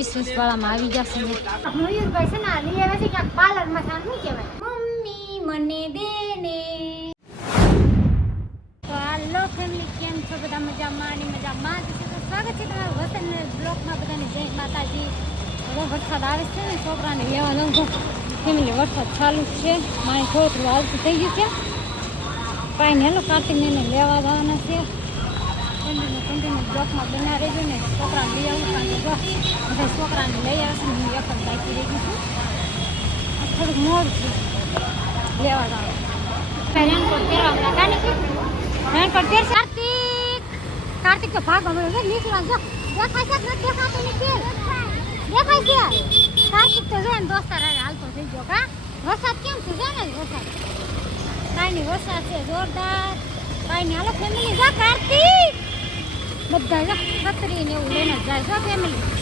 વીસ વીસ વાળામાં આવી જશે ને. મયુરભાઈ છે ને લઈ આવે છે ક્યાંક પાર્લરમાં થાન શું કહેવાય. મમ્મી મને દે ને તો હાલો ફેમિલી કેમ છો? બધા મજામાં અને મજામાં જ છે? સ્વાગત છે તમારું વતન બ્લોકમાં બધાને. જય માતાજી. હવે વરસાદ આવે છે ને છોકરાને લેવા દઉં તો ફેમિલી વરસાદ ચાલુ છે. મારે થોડું થોડું આવતું થઈ ગયું છે. કાંઈ નહીં હેલો કાર્તિકને એને લેવા જવાના છે. કન્ટિન્યુ કન્ટિન્યુ બ્લોકમાં બના રહેજો ને છોકરાને લઈ આવું કારણ બધા છોકરાને લઈ આવશે હું એક જ બાકી રહી ગઈ છું. થોડુંક મોડું છે. લેવા જવાનું રેનકોટ પહેરવા રેનકોટ પહેરશે. કાર્તિક! કાર્તિક તો ભાગ હવે નીકળવા જો. દેખાય છે કે દેખાતું ને પેર દેખાય છે? કાર્તિક તો જો દોસ્તાર હાલતો થઈ ગયો કા? વરસાદ કેમ છે? જો ને વરસાદ. કાંઈ વરસાદ છે જોરદાર. કાંઈ હાલો ફેમિલી જા કાર્તિક! બધા છત્રી ને એવું લઈને જાય છો ફેમિલી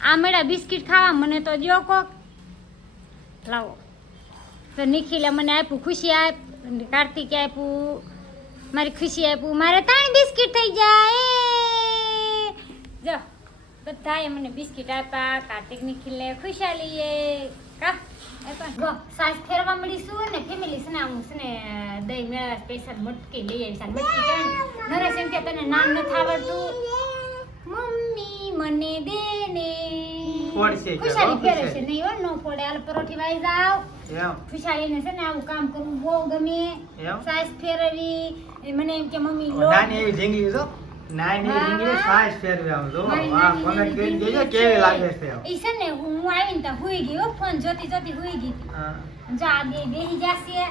આ મેળા બિસ્કિટ ખાવા મને તો જો કોક. લાવો. તો નિખિલે મને આપ્યું ખુશી આપ કાર્તિકે આપ્યું મારી ખુશી આપ્યું. મારે ત્રણ બિસ્કિટ થઈ જાય. એ! જો બધાએ મને બિસ્કિટ આપ્યા કાર્તિક નિખિલને ખુશાલીએ કા? સાસ ફેરવા મળીશું ને ફેમિલી છે ને હું છે ને દહીં મેળા સ્પેશિયલ મટકી લઈ આવી છે મટકી કે નરેશ એમ કે તને નામ નથી આવડતું. મમ્મી. મને દે ને ખુશાલી હો, છે. નહીં હો નો ફોડે. હાલ પરોઠી વાઈ જાવ એમ. ખુશાલીને છે ને આવું કામ કરવું બહુ ગમે. સાસ ફેરવી. મને એમ કે મમ્મી લો નાની એવી ઢીંગલી છો નાની ઢીંગલી સાસ ફેરવે આમ જો. વાહ કોમેન્ટ કરી દેજો કેવી છે. લાગે છે ઈ છે ને હું આવીને હુઈ ગઈ હો ફોન જોતી જોતી હુઈ ગઈ. હા. જો આ બે બેહી જાશે.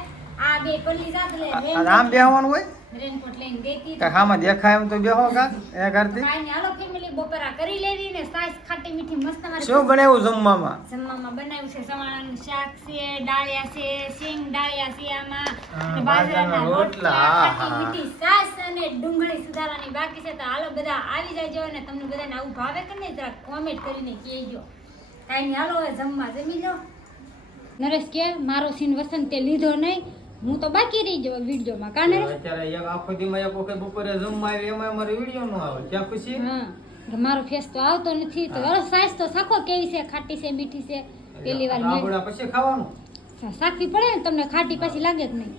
આ બે પલ્લી જાત લે આ આ બેહવાનું હોય? રેનકોટ લઈને દેતી દેખાય એમ તો બેહો કા? એ કરતી? કાઈ હાલો ફેમિલી બપોરા કરી લેવી ને સાસ ખાટી મીઠી મસ્ત મારી શું બનાવ્યું જમવામાં? જમવામાં બનાવ્યું છે સવાણાનું શાક છે ડાળિયા છે સિંગ ડાળિયા છે આમાં. અને બાજરાના રોટલા ખાટી મીઠી સાસ અને ડુંગળી સુધારાની બાકી છે. તો હાલો બધા આવી જાજો અને તમને બધાને આવું ભાવે કે નહીં જરા કોમેન્ટ કરીને કહેજો. કાઈ નહીં હાલો હવે જમવા જમી લો. નરેશ કે મારો સીન વસંતે લીધો નહીં. હું તો બાકી રહી જવા વિડીયોમાં કાને? અત્યારે એક આખો દીમાં એક વખત બપોરે જમવા આવી એમાં અમારે વીડિયો નો આવે. ક્યાં ખુશી? હા મારો ફેસ તો આવતો નથી. તો હાલો સાઈઝ તો સાખો કેવી છે? ખાટી છે મીઠી છે? પેલી વાર મેં- પછી ખાવાનું? સા- પડે ને તમને ખાટી પાછી લાગે જ નહીં.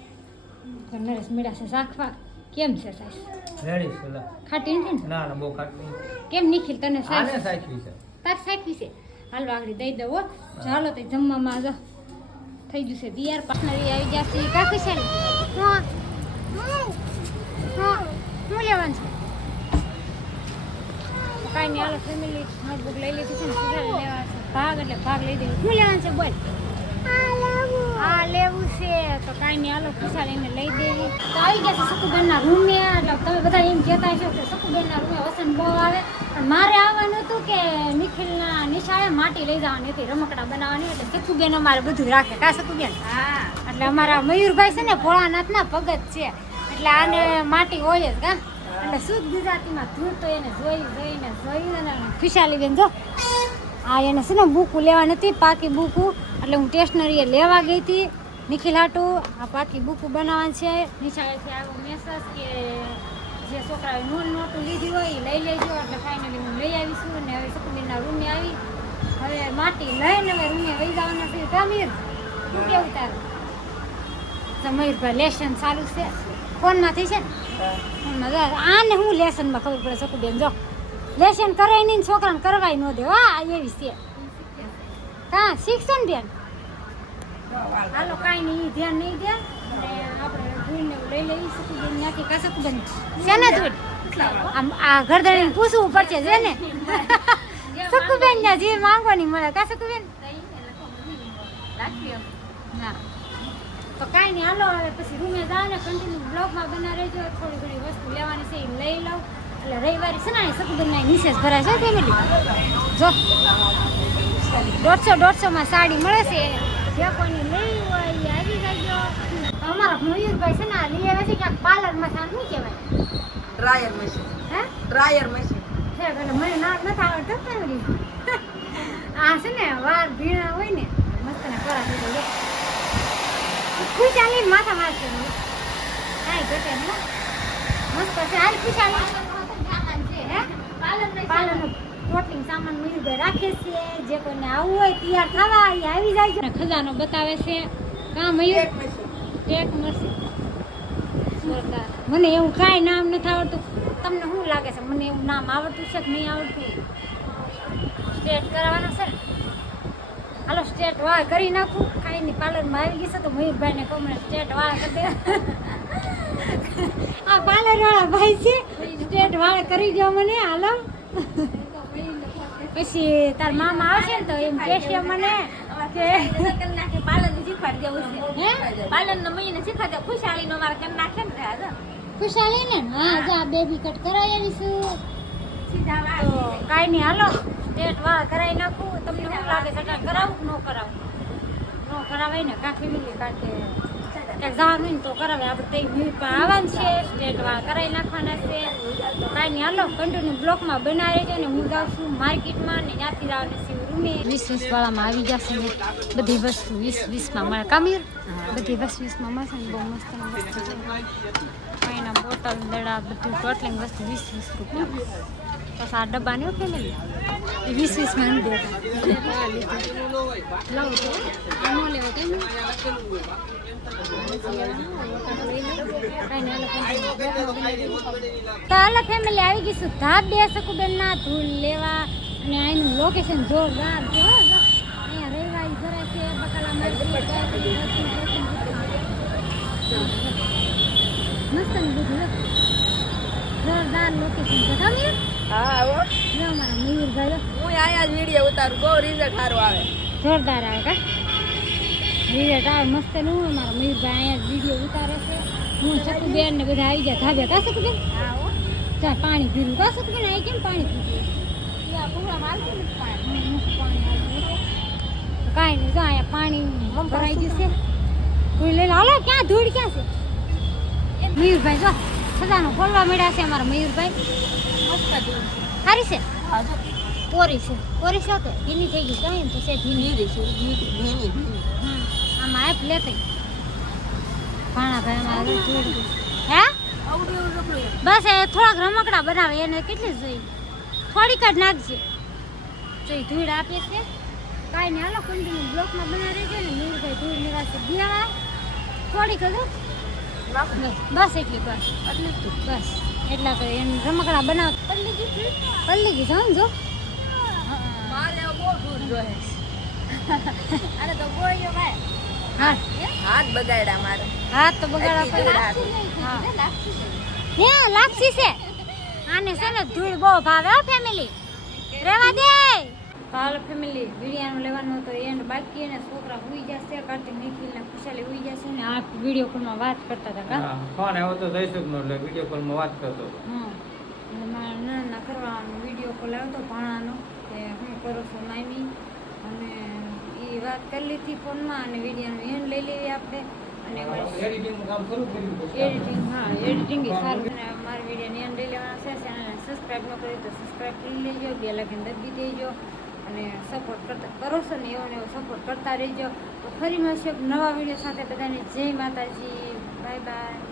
તો નરેશ મીડા છે સાખવા. કેમ છે સાઈઝ રેડી છે ખાટી નથી ને? ના ના બહુ ખાટી કેમ નિખિલ તને સાઈઝ સાચવી છે. તાર શાકવી છે? હાલો આગળ દઈ દઉં હો. ચાલો તો જમવામાં જો થઈ ગયું છે. તૈયાર પાર્ટનરી આવી જશે કાકી છે હું. હા? લેવાનું છે? કાંઈ નહીં હાલો ફેમિલી નોટબુક લઈ લીધી છે ને લેવા છે. ભાગ એટલે ભાગ લઈ દેવું શું લેવાનું છે બોલ? આ લેવું. છે. તો કાંઈ નહીં હાલો ખુશાલીને લઈ દેવી. તો આવી ગયા છે સકુબેનના રૂમે. એટલે તમે બધા એમ કહેતા છો કે સકુબેનના રૂમે વસન બહુ આવે. પણ મારે આવવાનું હતું કે નિશાળે માટી લઈ જવાની હતી રમકડા બનાવવાની એટલે સકુબેન અમારે બધું રાખે. કા સકુબેન હા. એટલે અમારા મયુરભાઈ છે ને ભોળાનાથના ભગત છે. એટલે આને માટી હોય જ કા? એટલે શુદ્ધ ગુજરાતીમાં ધૂળ તો એને જોઈ જોઈને જોઈ અને ખુશાલી બેન જો. આ એને છે ને બુકું લેવાની હતી પાકી બુકું. એટલે હું સ્ટેશનરીએ લેવા ગઈ હતી. નિખિલ હાટુ આ પાકી બુકું બનાવવાની છે. નિશાળેથી આવ્યો મેસેજ કે જે છોકરાએ નોન નોટું લીધી હોય એ લઈ લેજો. એટલે ફાઇનલી હું લઈ આવીશું અને હવે સકુબીરના રૂમે આવી. હવે માટી લઈને હવે રૂમે વહી જવાના છે. તમીર શું કેવું તારું? તો મયુરભાઈ લેસન ચાલુ છે. ફોનમાંથી છે ને? ફોનમાં આને હું લેસનમાં ખબર પડે સકુબેન જો. લેસન કરાય નહીં છોકરાને કરવાય ન દે. હા આ એવી છે. હા શિક્ષણ બેન? હાલો કાંઈ નહીં. ધ્યાન નહીં દે. આપણે ધૂળને એવું લઈ શકું બેન ત્યાંથી કા સકુબેન શેના ધૂળ? આમ આ ગરદણીને પૂછવું પડશે છે ને? સકુબેન ના જે માંગવાની મળે કા સકુબેન ના તો કાંઈ નહીં. હાલો હવે પછી રૂમે જાઓ ને કન્ટિન્યુ બ્લોગમાં બના રહેજો. થોડી ઘણી વસ્તુ લેવાની છે એ લઈ લઉં. એટલે રવિવારે છે ને સકુબેનના નિશેષ ભરાય છે ફેમિલી જો. દોઢસો દોઢસોમાં સાડી મળે છે. જે કોઈ લેવી હોય એ આવી જજો. અમારા મયુરભાઈ છે ને આ લઈ આવે છે ક્યાંક પાર્લરમાં સાંજ શું કહેવાય. Dryer machine. હે? Dryer machine. છે એટલે મને ના નથી આવડતો ફેમિલી આ છે ને વાર ભીણા હોય ને મસ્ત ને કરા જાય ખુશાલી માથા મારશે. કાંઈ ઘટે નહીં મસ્ત છે હાલ ખુશાલી હે? પાર્લર ટોટલિંગ સામાન મયુરભાઈ રાખે છે. જે કોઈને આવવું હોય તૈયાર થવા એ આવી જાય છે. ખજાનો બતાવે છે. કાં મયુર ટેક મશીન. મને એવું કાંઈ નામ નથી આવડતું. તમને શું લાગે છે? મને એવું નામ આવડતું છે કે નહીં આવડતું? સ્ટેટ કરાવવાના છે ને? હાલો સ્ટેટ વાળ કરી નાખું. કાંઈ નહીં પાર્લરમાં આવી ગઈ છે તો મયુરભાઈને કહું મને સ્ટેટ વાળ કરી દે. આ પાર્લર વાળા ભાઈ છે. સ્ટેટ વાળ કરી દો મને હાલો. પછી તાર મામા આવશે ને તો એમ કહેશે મને કે હે? ખુશાલી ને હા આ બેબી કટ કરાવી આવીશું. તો કાંઈ નહીં હાલો. સ્ટેટ વાળ કરાવી નાખું. તમને શું લાગે છે? કરાવું કે ન કરાવું? ન કરાવાય ને કાંઈ મિલી કારણ કે ક્યાંક જવાનું ને તો કરાવે. આપણે તે હું પણ આવવાનું છે. સ્ટેટ વાળ કરાવી નાખવાના છે. તો કાંઈ નહીં હાલો. કન્ટિન્યુ બ્લોકમાં બનાવી છે ને હું જાઉં છું માર્કેટમાં ને ત્યાંથી જવાની છું. વીસ વીસ વાળામાં આવી જશે ને બધી વસ્તુ વીસ વીસમાં મળે કામીર બધી વસ્તુ વીસમાં મળશે ને બહુ મસ્ત પાણીના બોટલ દડા બધું ટોટલિંગ વસ્તુ વીસ વીસ રૂપિયા બસ આ ડબ્બા ને ફેમિલી એ વીસ વીસમાં એમ દેતા ફેમિલી આવી ગઈ સુધાર દે શકું શકુબેન ના ધૂલ લેવા અને લોકેશન જોરદાર છે હો. અહીંયા રેવાઈ જરા છે બકાલા મસ્જિદ ગાયત્રી મસ્જિદ, મસ્ત ને બધું હો. જોરદાર લોકેશન છે તમે હા આવો જો મારા મયુરભાઈ જો. હું આયા જ વીડિયો ઉતારું બહુ રિઝલ્ટ સારું આવે જોરદાર આવે કા રિઝલ્ટ આવે મસ્તનું હોય મારા મયુરભાઈ અહીંયા વીડિયો ઉતારે છે હું શકુબેન ને બધા આવી જાય ધાબે કા શકુબેન ચા પાણી પીવું કા શકુબેન અહીં કેમ પાણી પીવું કાંઈ નહીં જો અહીંયા પાણી ભરાઈ છે કોઈ લઈ હાલો ક્યાં ધૂળ ક્યાં છે? મયુરભાઈ જો સદાનો ખોલવા મળ્યા છે અમારા મયુરભાઈ. સારી છે? પોરી છે પોરી છે કે? ભીની થઈ ગઈ કઈ તો છે ભીની હમ. આમાં એપ લેતી ભાણા ભાઈ અમારે ધૂળ હે? બસ એ થોડાક રમકડા બનાવે એને કેટલી જોઈએ? થોડીક જ નાખજે. એ ધૂળ આપે છે. કાંઈ નહીં હાલો કન્ટિન્યુ બ્લોકમાં બનાવી રહેજો ને મીરભાઈ ધૂળ નિવાસે ગયા થોડીક જ. બસ બસ એટલી બસ. બસ. એટલા તો એને રમકડા બનાવ. પલ્લી ગઈ સમજો મારે બહુ દૂર જોઈએ અરે તો બોલ્યો ભાઈ હાથ બગાડ્યા મારે. હાથ તો બગાડ્યા એટલી હા. હે લાક્ષી છે. આને છે ને ધૂળ બહુ ભાવે હો ફેમિલી રેવા દે. હાલ ફેમિલી વિડિયાનું લેવાનું તો એન્ડ બાકી અને છોકરા હુઈ જશે કાર્તિક નિખિલ ને ખુશાલી હુઈ જશે ને આ વીડિયો કોલમાં વાત કરતા હતા કા? હા, ફોન આવ્યો તો જઈશું નો એટલે વીડિયો કોલમાં વાત કરતો હતો. હા મારા નણંદના કરવાનો વીડિયો કોલ આવ્યો તો ભાણાનો કે હું કરું છું મામી? અને એ વાત કરી લીધી ફોનમાં અને વિડીયોનું એન્ડ લઈ લેવી આપણે. અને એડિટિંગ કામ શરૂ કર્યું એડિટિંગ હા એડિટિંગ સારું લેવાના છે ચેનલને સબસ્ક્રાઈબ ન કરી તો સબસ્ક્રાઈબ કરી લેજો, બે લગીન દબી દેજો અને સપોર્ટ કરતા, કરો છો ને એવો ને એવો સપોર્ટ કરતા રહેજો. તો ફરી મળશે નવા વીડિયો સાથે. બધાને જય માતાજી. Bye bye